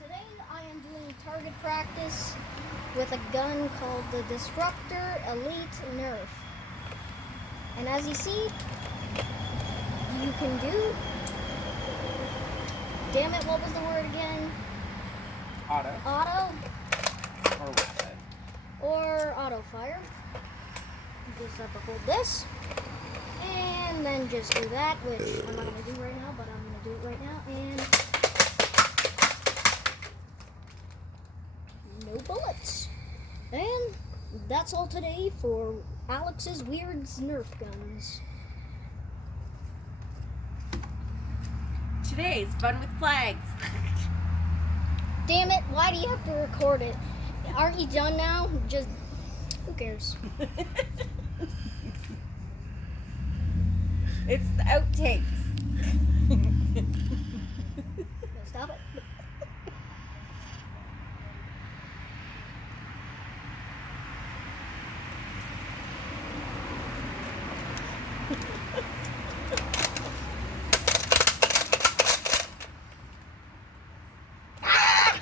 today I am doing target practice with a gun called the Disruptor Elite Nerf. And as you see, you can do... Damn it, what was the word again? Auto. Auto Or rapid. or auto fire. You just have to hold this. And then just do that, which I'm not going to do right now, but I'm going to do it right now. And... no bullets. And that's all today for Alex's Weird Nerf guns. Today's Fun with Flags. Damn it, why do you have to record it? Aren't you done now? Just, who cares? It's the outtakes. No, stop it. Ah!